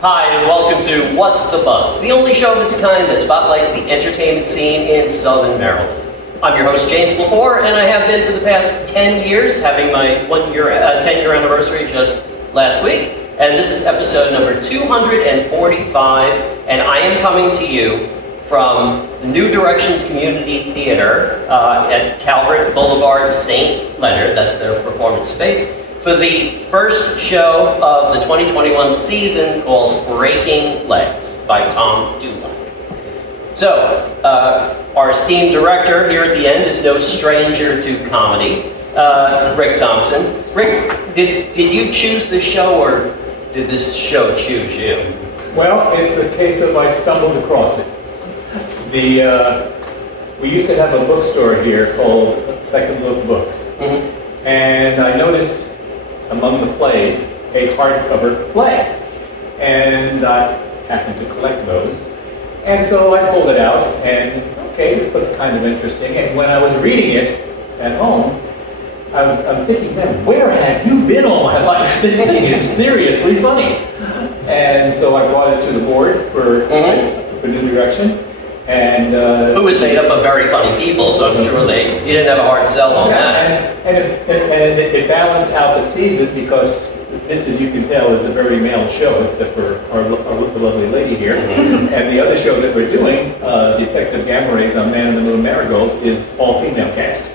Hi, and welcome to What's the Buzz, the only show of its kind that spotlights the entertainment scene in Southern Maryland. I'm your host, James LePore, and I have been for the past 10 years, having my 10-year anniversary just last week. And this is episode number 245, and I am coming to you from the New Directions Community Theater at Calvert Boulevard, St. Leonard, that's their performance space, for the first show of the 2021 season called Breaking Legs by Tom Dulac. So, our esteemed director here at the end is no stranger to comedy, Rick Thompson. Rick, did you choose this show, or did this show choose you? Well, it's a case of I stumbled across it. We used to have a bookstore here called Second Look Books, and I noticed among the plays a hardcover play, and I happened to collect those, and so I pulled it out, and okay, this looks kind of interesting. And when I was reading it at home, I'm thinking, man, where have you been all my life? This thing is seriously funny. And so I brought it to the board for New Direction. And who was made up of very funny people, so I'm sure you didn't have a hard sell on that. And it balanced out the season, because this, as you can tell, is a very male show, except for our lovely lady here. And the other show that we're doing, the Effective Gamma Rays on Man in the Moon Marigolds, is all female cast.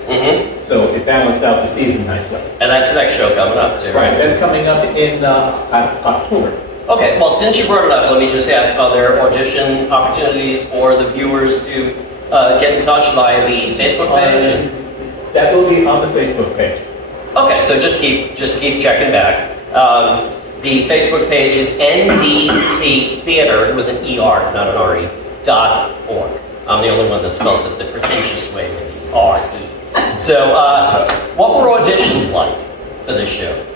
So it balanced out the season nicely. And that's the next show coming up too, right? That's coming up in October. Okay, well, since you brought it up, let me just ask, are there audition opportunities for the viewers to get in touch via the Facebook page? That will be on the Facebook page. Okay, so just keep checking back. The Facebook page is NDC Theater with an ER, not an RE, .org. I'm the only one that spells it the pretentious way with the RE. So, what were auditions like for this show?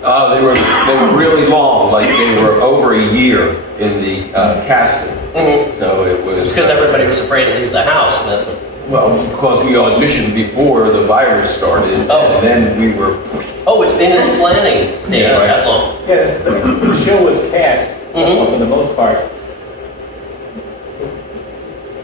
They were really long, like they were over a year in the casting. So it was because everybody was afraid to leave the house, and that's what. Well, because we auditioned before the virus started, and then we were. Oh, it's been in the planning stage that long. Yes, the show was cast for the most part.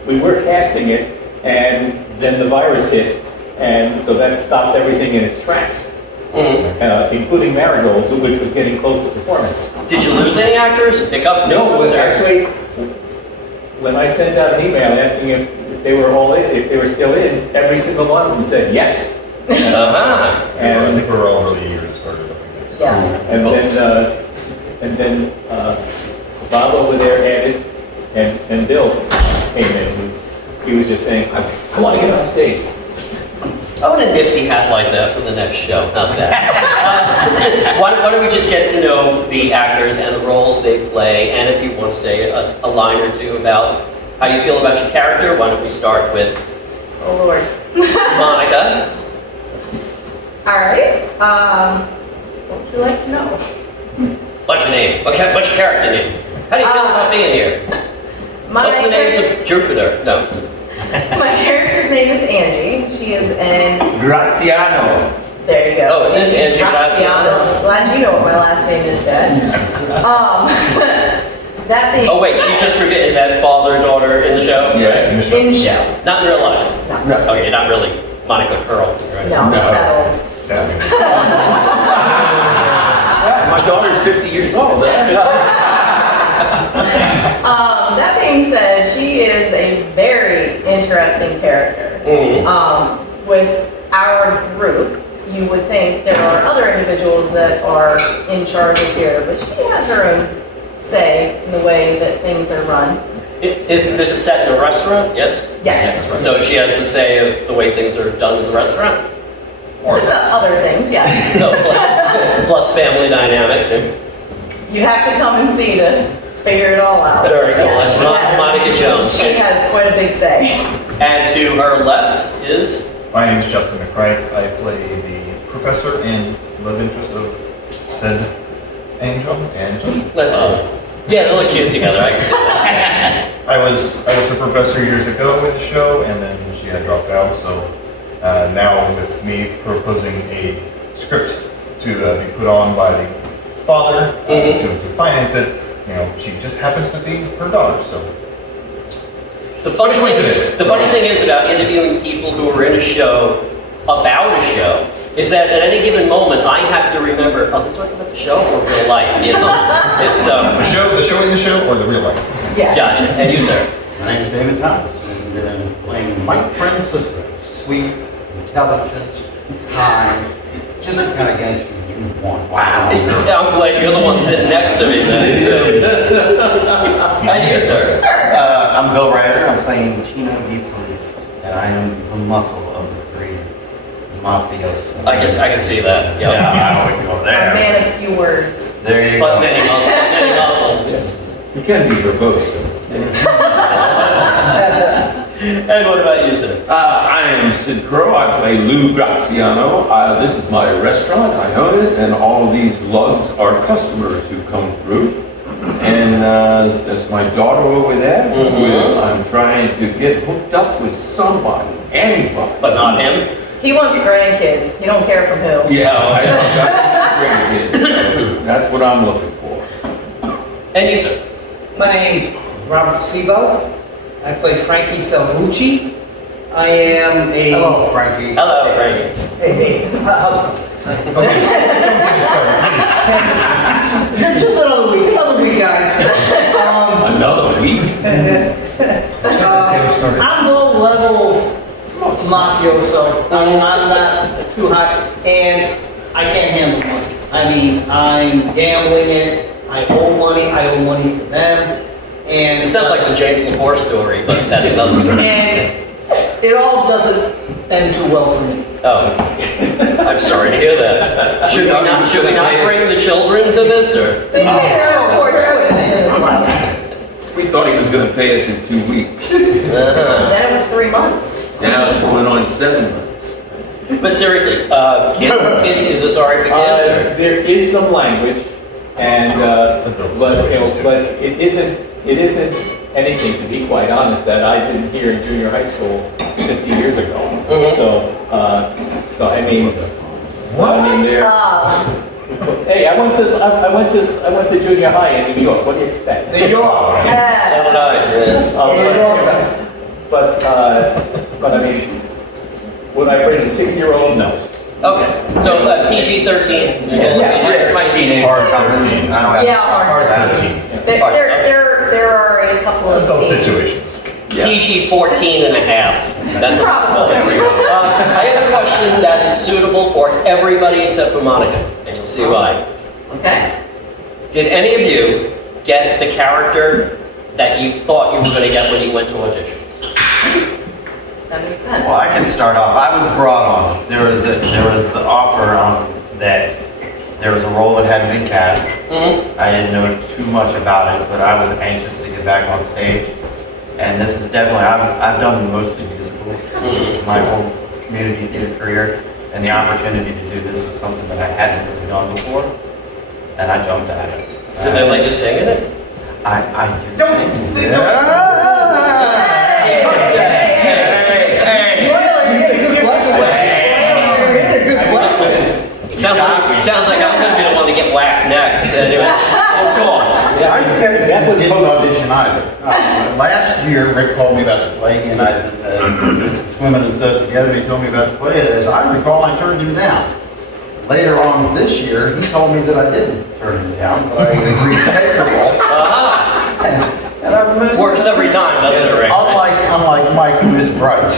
We were casting it, and then the virus hit, and so that stopped everything in its tracks. Including Marigolds, which was getting close to performance. Did you lose any actors? Pick up? No, it was actually, when I sent out an email asking if they were all in, if they were still in, every single one of them said yes. And I think we were all really eager to start it. And then Bob over there added, and Bill came in. He was just saying, I want to get on stage. I want a nifty hat like that for the next show. How's that? Why don't we just get to know the actors and the roles they play, and if you want to say a line or two about how you feel about your character, why don't we start with Oh Lord. Monica. All right. What would you like to know? What's your name? Okay, what's your character name? How do you feel about being here? What's the names of Jupiter? No. My character's name is Angie. She is an... Graziano. There you go. Oh, is it Angie Graziano? Glad you know what my last name is, Dad. That being Oh wait, she just revealed, is that father and daughter in the show? Yeah, in the show. in show. Not in real life? No. Okay, you're not really Monica Curl, right? No, not that old. My daughter's 50 years old. That being said, she is a very interesting character. With our group, you would think there are other individuals that are in charge of here, but she has her own say in the way that things are run. Isn't this a set in a restaurant? Yes? Yes. So she has the say of the way things are done in the restaurant? Or There's other things, yes. no, plus family dynamics. You have to come and see to figure it all out. Very cool. Yeah, That's Monica Jones. She has quite a big say. And to her left is? My name is Justin McCright. I play the professor and love interest of said Angel. Let's yeah, they look cute together. I can see that. I was her professor years ago in the show, and then she had dropped out. So now with me proposing a script to be put on by the father to finance it, she just happens to be her daughter, so. The funny Coincidence. thing is about interviewing people who are in a show about a show is that at any given moment I have to remember, are they talking about the show or real life? It's The show in the show or the real life? Yeah. gotcha. And you, sir? My name's David Thomas, and I'm playing Mike Friend's sister. Sweet, intelligent, kind, just the kind of guy you want. Wow. I'm glad you're the one sitting next to me then. And you, sir? I'm Bill Righter. I'm playing Tino DeFelice, and I am the muscle of the three mafiosos. I can see that. Yeah, I would go A there. man of few words. There you But go. many muscles. You can be verbose. And what about you, sir? I am Sid Curl. I play Lou Graziano. This is my restaurant. I own it, and all of these lugs are customers who come through. And that's my daughter over there. Who I'm trying to get hooked up with somebody, anybody. But not him? He wants grandkids. He don't care from who. Yeah, I got grandkids. So that's what I'm looking for. And you, sir? My name's Robert Sebo. I play Frankie Salvucci. I am a... Hello, Frankie. Hello, Frankie. Hey, how's it going? Just another week, guys. Another week? I'm low level mafioso. I'm not too high, and I can't handle money. I mean, I'm gambling it. I owe money to them. And It sounds like the James LePore story, but that's another story. And it all doesn't end too well for me. Oh, I'm sorry to hear that. Should we not bring the children to this, or? He's made their own poor choices in his life. We thought he was going to pay us in 2 weeks. Then it was 3 months. Now it's going on 7 months. But seriously, kids, is this alright for kids? Or? There is some language, and but it isn't anything, to be quite honest, that I didn't hear in junior high school 50 years ago. So I mean, hey, I went to junior high in New York. What do you expect? New York. So Yeah. did I. Yeah. But I mean, would I bring a 6-year-old? No. Okay, so PG-13. My teenager. Hard 13. I don't have Yeah, hard. 13. There are a couple of Adult scenes. situations. PG-14 and a half. That's what. Probably. There we go. I have a question that is suitable for everybody except for Monica, and you'll see why. Okay. Did any of you get the character that you thought you were going to get when you went to auditions? That makes sense. Well, I can start off. I was brought on. There was the offer that there was a role that hadn't been cast. I didn't know too much about it, but I was anxious to get back on stage. And this is definitely, I've done mostly musicals my whole community theater career, and the opportunity to do this was something that I hadn't really done before, and I jumped at it. Did they let you sing in it? I did sing. Sounds like I'm going to be the one to get whacked next. Anyway. That was didn't post- audition either. Last year, Rick called me about the play, and I did some swimming and stuff together. He told me about the play. As I recall, I turned him down. Later on this year, he told me that I didn't turn him down, but I agreed to take the role. And I remember, Works every time, doesn't it, Rick? Unlike Mike, who is bright,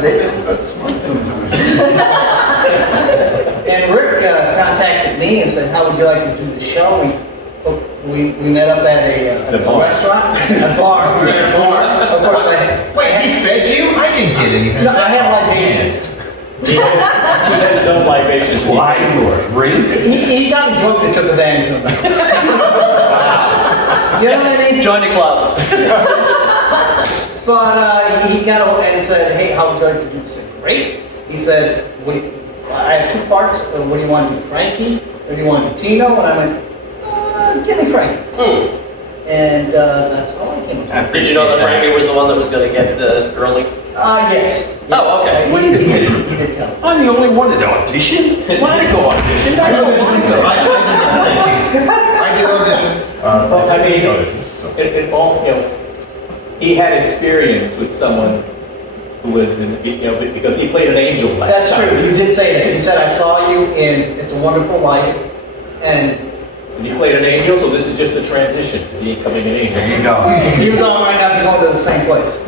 David put smarts into it. And Rick contacted me and said, how would you like to do the show? We met up at a bar. restaurant. A bar. We were at a bar. Of course, Wait, he fed you? I didn't get anything. I have libations. He had his own libations. Why your drink? He got me drunk and took advantage of me. You know what I mean? Join the club. But he got over and said, hey, how would you like to do this? I said, great. He said, I have 2 parts. What do you want to do, Frankie? Or do you want to do Tino? And I went, give me Frankie. And that's how I came up. Did you know that Frankie was the one that was going to get the early? Yes. Oh, okay. Wait a minute. He did tell me. I'm the only one that auditioned. Why did I go audition? That's I did auditions. Well, I mean, auditions, so. it all, he had experience with someone who was in, because he played an angel last That's time. true, you did say that. You said, I saw you in It's a Wonderful Life, and And he played an angel, so this is just the transition, he becoming an angel. There you go. you all might not be going to the same place.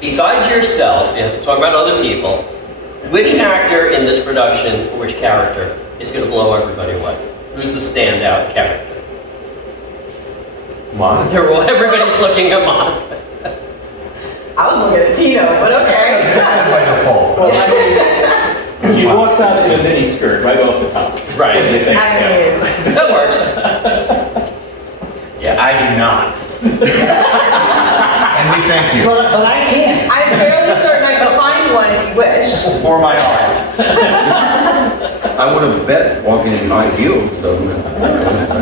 Besides yourself, you have to talk about other people. Which actor in this production, or which character, is going to blow everybody away? Who's the standout character? Monica. Everybody's looking at Monica. I was looking at Tino, but okay. By default. Well, I mean, she walks out in a mini skirt right off the top. Right. What do you think? I mean, That works. Yeah, I do not. And we thank you. But I can. I'm fairly certain I can find one if you wish. For my art. I would have bet walking in high heels, so.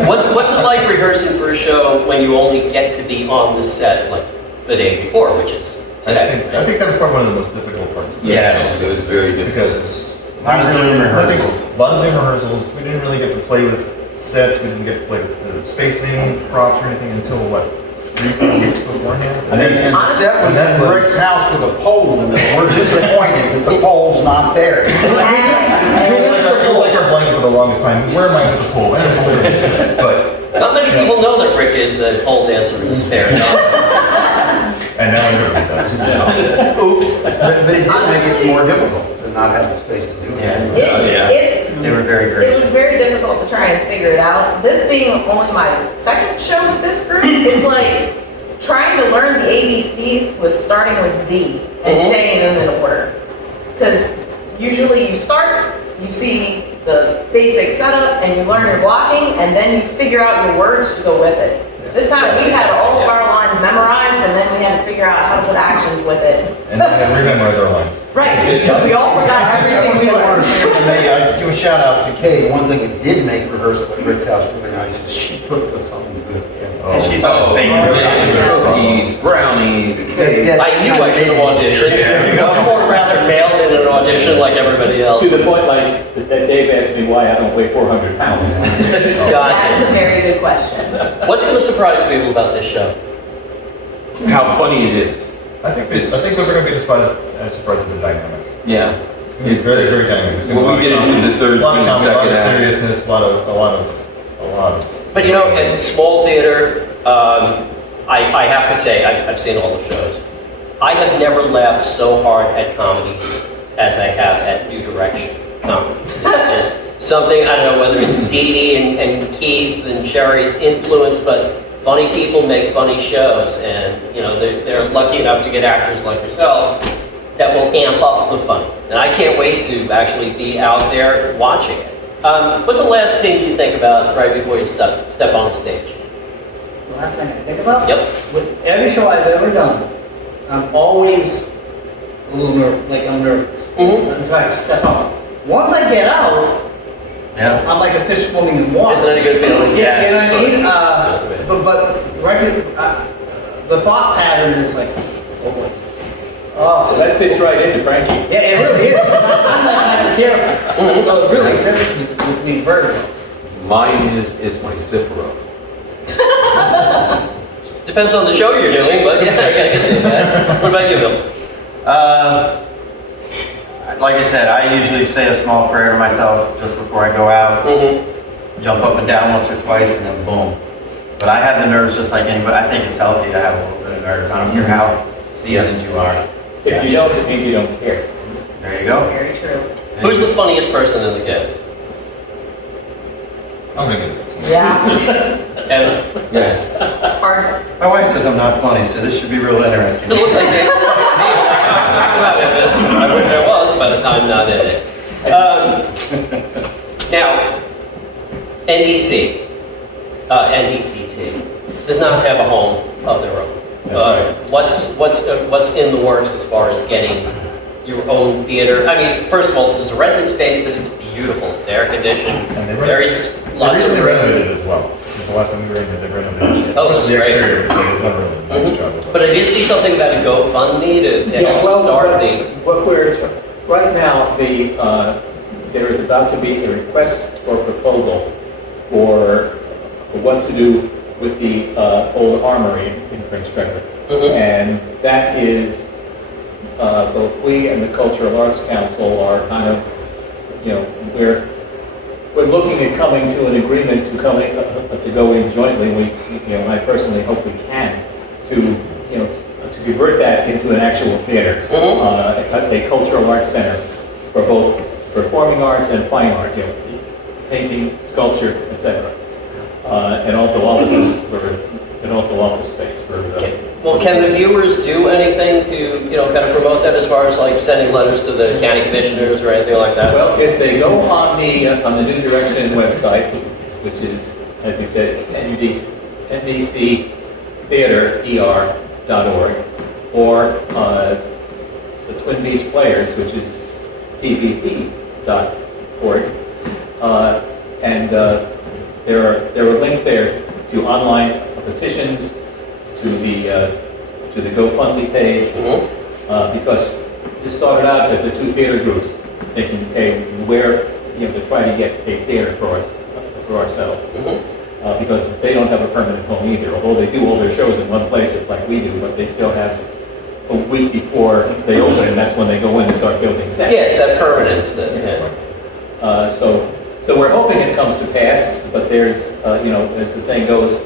What's it like rehearsing for a show when you only get to be on the set like the day before, which is today? I think that's probably one of the most difficult parts. of the Yes. show. It was very difficult. Because Lots of Zoom I think rehearsals. lots of Zoom rehearsals. We didn't really get to play with sets. We didn't get to play with the spacing, props, or anything until what, 3-4 weeks beforehand. And the set was in Rick's house with a pole in it. We're disappointed that the pole's not there. It was like our blanket for the longest time. Where am I with the pole? Where's the pole? But Not many people know that Rick is a pole dancer in his spare time. and now everybody does. Oops. But it did make it more difficult to not have the space to do it. It's, They were very it gracious. was very difficult to try and figure it out. This being only my second show with this group, it's like trying to learn the ABCs with starting with Z and staying in an order. Because usually you start, you see the basic setup and you learn your blocking and then you figure out your words to go with it. This time we had all of our lines memorized and then we had to figure out how to put actions with it. And then we memorize our lines. Right, because we all forgot everything we learned. I give a shout out to Kay. One thing that did make rehearsal at Rick's house really nice is she cooked us something good. And she's always Oh, making cookies, brownies, cake. I knew I should have auditioned. Or rather mailed in an audition like everybody else. To the point, like, that Dave asked me why I don't weigh 400 pounds. That is Gotcha. a very good question. What's going to surprise people about this show? How funny it is. I think we're going to be surprised at the dynamic. Yeah. It's going to be very, very dynamic. There's gonna be When we a lot get of into the third comedy, scene, a lot of second comedy, a lot of act. seriousness, a lot of. But you know, in small theater, I have to say, I've seen all the shows. I have never laughed so hard at comedies as I have at New Direction comedies. There's just something, I don't know whether it's Dee Dee and Keith and Sherry's influence, but funny people make funny shows, and you know they're lucky enough to get actors like yourselves that will amp up the fun. And I can't wait to actually be out there watching it. What's the last thing you think about right before you step on the stage? The last thing I think about? Yep. With every show I've ever done, I'm always a little I'm nervous until I step out. Once I get out, Yeah. I'm like a fish swimming in water. Isn't that a good feeling? Yeah, you know what I mean? That's right. But the thought pattern is like, oh boy. Oh, That fits right into Frankie. yeah, it really is. I'm that kind of character. So it really fits with me very well. Mine is my zipper. Depends on the show you're doing, but yeah, I can see that. What about you, Bill? Like I said, I usually say a small prayer to myself just before I go out. Jump up and down once or twice, and then boom. But I have the nerves just like anybody. I think it's healthy to have a little bit of nerves. I don't care how seasoned you are. If you don't, it means you don't care. There you go. Very true. Who's the funniest person in the cast? I'm going to get this. Yeah. Evan? Yeah. Hard. My wife says I'm not funny, so this should be real interesting. It looked like Dave. I'm not in this. I wish I was, but I'm not in it. Now, NDC, NDCT, does not have a home of their own. What's in the works as far as getting your own theater? I mean, first of all, this is a rented space, but it's beautiful. It's air conditioned. And they Lots of recently room. renovated it as well. Since the last time we renovated, they renovated. Oh, that's the great. exterior, so they've done a really nice job with it. But I did see something about a GoFundMe to Yeah, help well, start the. what we're, right now, there is about to be a request for proposal for what to do with the old armory in Prince Frederick. And that is, both we and the Cultural Arts Council are kind of, we're looking at coming to an agreement to go in jointly. And I personally hope we can to convert that into an actual theater, a cultural arts center for both performing arts and fine art, painting, sculpture, etc. And also office space for. Well, can the viewers do anything to, kind of promote that as far as like sending letters to the county commissioners or anything like that? Well, if they go on the New Direction website, which is, as you said, ndctheater.org, or the Twin Beach Players, which is tvp.org, and there are links there to online petitions, to the GoFundMe page, because it started out as the two theater groups thinking, okay, where to try to get a theater for ourselves, because they don't have a permanent home either. Although they do all their shows in one place, just like we do, but they still have a week before they open, and that's when they go in and start building sets. Yes, that permanence. So we're hoping it comes to pass, but there's, as the saying goes,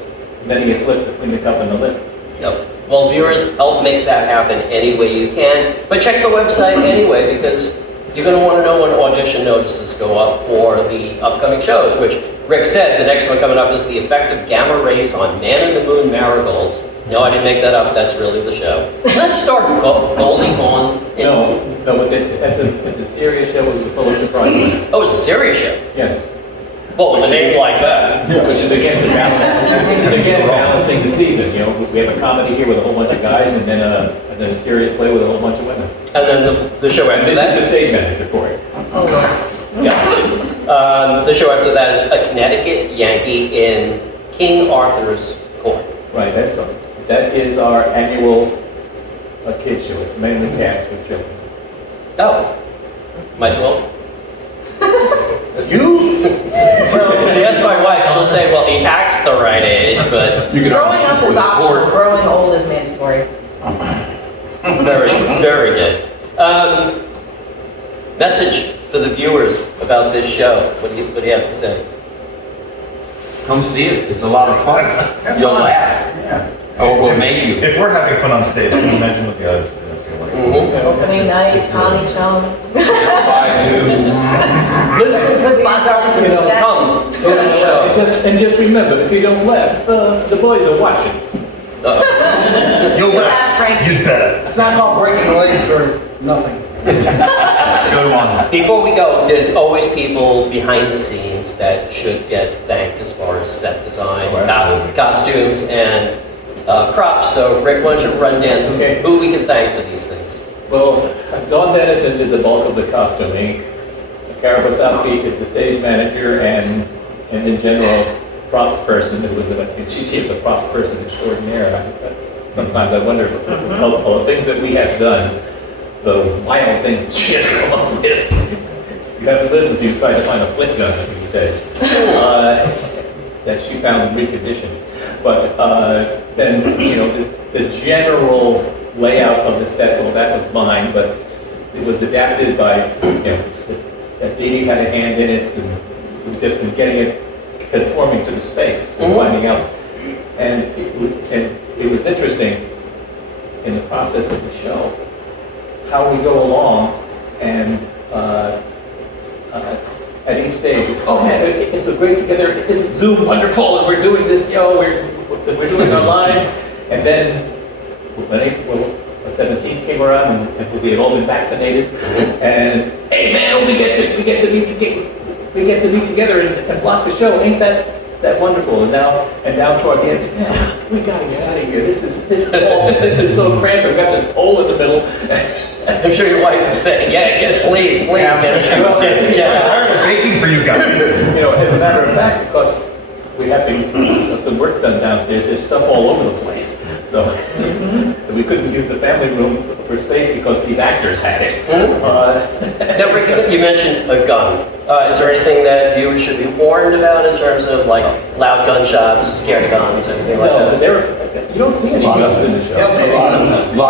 many a slip between the cup and the lip. Yep. Well, viewers, help make that happen any way you can. But check the website anyway, because you're going to want to know when audition notices go up for the upcoming shows, which Rick said the next one coming up is The Effect of Gamma Rays on Man in the Moon Marigolds. No, I didn't make that up. That's really the show. Let's start Goldie Hawn. No, but it's a serious show with a Pulitzer Prize winner. Oh, it's a serious show. Yes. Well, with a name like that. Which is again balancing the season. We have a comedy here with a whole bunch of guys, and then a serious play with a whole bunch of women. And then the show after This that. is the stage manager for it. Gotcha. The show after that is A Connecticut Yankee in King Arthur's Court. Right. That is our annual kids show. It's mainly cast with children. Oh, am I too old? You? Ask my wife, she'll say, well, he acts the right age, but You can Growing audition up for is the optional, court. growing old is mandatory. very, very good. Message for the viewers about this show. What do you have to say? Come see it. It's a lot of fun. You'll laugh. Oh, we'll make you. If we're having fun on stage, can you imagine what the others feel like? Opening night, Tommy Chum. Listen to these arguments. Come to the show. And just remember, if you don't laugh, the boys are watching. You'll Ask laugh. Frankie. You'd bet. It's not called breaking the legs for nothing. Good one. Before we go, there's always people behind the scenes that should get thanked as far as set design, costumes, and props. So, Rick, why don't you run down who we can thank for these things? Well, Dawn Dennison did the bulk of the costuming. Cara Brzozowski is the stage manager and in general, props person. She is a props person extraordinaire. Sometimes I wonder all the things that we have done, the wild things that she has come up with. You haven't lived with you trying to find a flint gun these days that she found in reconditioned. But then, the general layout of the set, well, that was mine, but it was adapted by, that Dee had a hand in it, and just in getting it conforming to the space and finding out. And it was interesting in the process of the show how we go along and at each stage, it's, oh man, it's so great together. Isn't Zoom wonderful? And we're doing this, we're doing our lives. And then when April 17th came around and we had all been vaccinated, and hey man, we get to meet together and block the show. Ain't that wonderful? And now toward the end, yeah, we gotta get out of here. This is so cramped. We've got this hole in the middle. I'm sure your wife is saying, please, get I'm tired of baking for you guys. As a matter of fact, because we have some work done downstairs, there's stuff all over the place. So we couldn't use the family room for space because these actors had it. Now, Rick, you mentioned a gun. Is there anything that viewers should be warned about in terms of like loud gunshots, scared guns, anything like No, that? you don't see any guns in the show. You'll see A lot of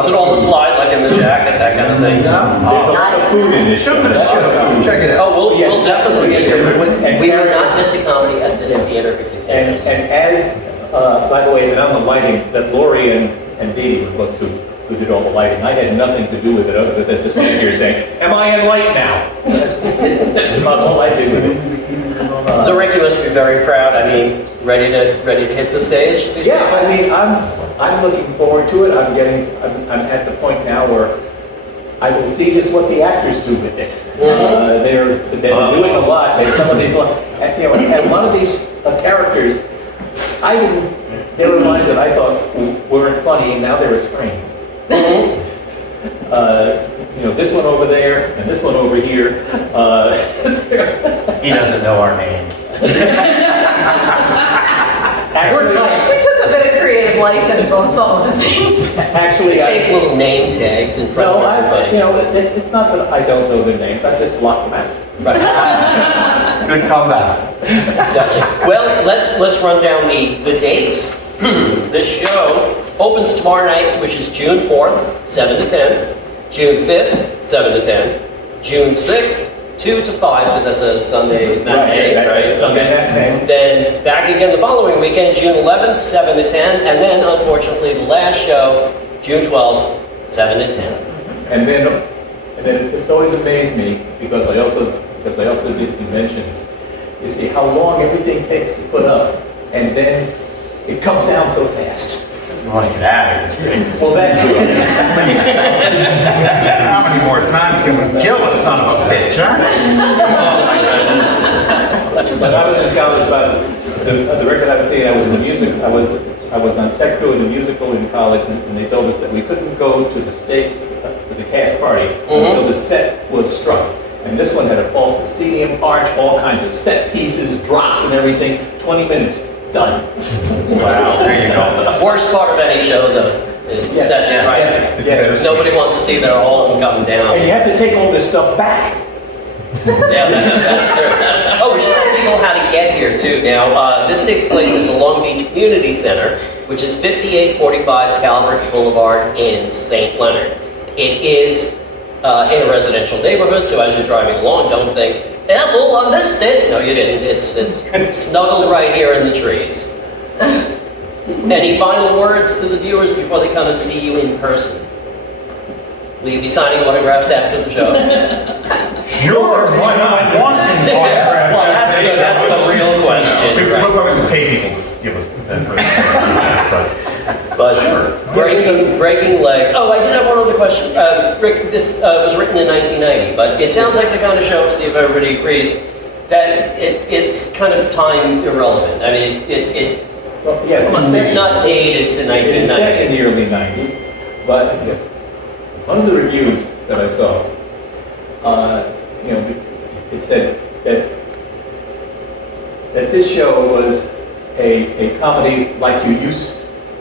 Is it all applied like in the jacket, that kind of thing? There's a lot of food in this show. A lot of food. Check it out. Oh, Yes, we'll definitely get absolutely. there. And We will Cara- not miss a comedy at this theater if you And, think and as, by the way, and on the lighting, that Lori and Dee were the ones who did all the lighting. I had nothing to do with it other than just being here saying, am I in light now? That's about all I did with it. So Rick, you must be very proud. I mean, ready to hit the stage? These Yeah, I people? mean, I'm looking forward to it. I'm at the point now where I will see just what the actors do with it. They're doing a lot. Some of these, and one of these characters, there were lines that I thought weren't funny, and now they're a strain. This one over there and this one over here. He doesn't know our names. Actually, We took a bit of creative license on some of the things. actually, Take little name tags in front no, of everybody. it's not that I don't know their names. I just blocked them out. Good comeback. Gotcha. Well, let's run down the dates. This show opens tomorrow night, which is June 4th, 7 to 10. June 5th, 7 to 10. June 6th, 2 to 5, because that's a Sunday matinee, right? That's a Sunday matinee. Then back again the following weekend, June 11th, 7 to 10. And then, unfortunately, the last show, June 12th, 7 to 10. And then it's always amazed me because I also did conventions. You see how long everything takes to put up, and then it comes down so fast. We want to get out of here. Well, that too. How many more times can we kill a son of a bitch, huh? When I was in college, about the record I was seeing, I was in the music. I was on tech crew in the musical in college, and they told us that we couldn't go to the cast party until the set was struck. And this one had a false proscenium arch, all kinds of set pieces, drops, and everything. 20 minutes, done. Wow, there you go. Worst part of any show, though, is set strike. Yes. Nobody wants to see their all of them coming down. And you have to take all this stuff back. Yeah, that's true. Oh, we should tell people how to get here, too. Now, this takes place at the Long Beach Community Center, which is 5845 Calvert Boulevard in St. Leonard. It is in a residential neighborhood, so as you're driving along, don't think, Ethel, I missed it. No, you didn't. It's snuggled right here in the trees. Any final words to the viewers before they come and see you in person? Will you be signing autographs after the show? Sure, why not? Wanting autographs. Well, that's the real question, We right? have to pay people to give us that for But breaking legs. Oh, I did have one other question. Rick, this was written in 1990, but it sounds like the kind of show, see if everybody agrees, that it's kind of time irrelevant. I mean, Well, yes, it's not dated to It's set in 1990. the early 90s, but one of the reviews that I saw, it said that this show was a comedy like you used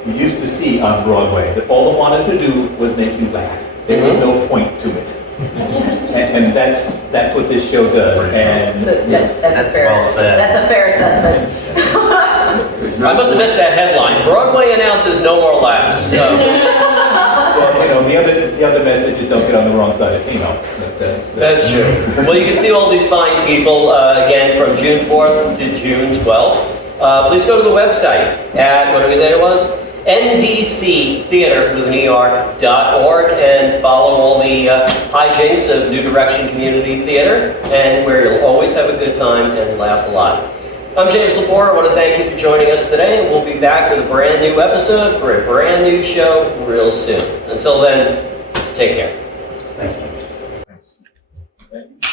to see on Broadway, that all it wanted to do was make you laugh. There was no point to it. And that's what this show does. And That's That's a fair, well said. that's a fair assessment. I must have missed that headline. Broadway announces no more laughs. So. well, the other message is don't get on the wrong side of Tino. That's true. Well, you can see all these fine people again from June 4th to June 12th. Please go to the website at, what did we say it was? ndctheater.org and follow all the hijinks of New Direction Community Theater, and where you'll always have a good time and laugh a lot. I'm James LePore. I want to thank you for joining us today, and we'll be back with a brand new episode for a brand new show real soon. Until then, take care. Thank you.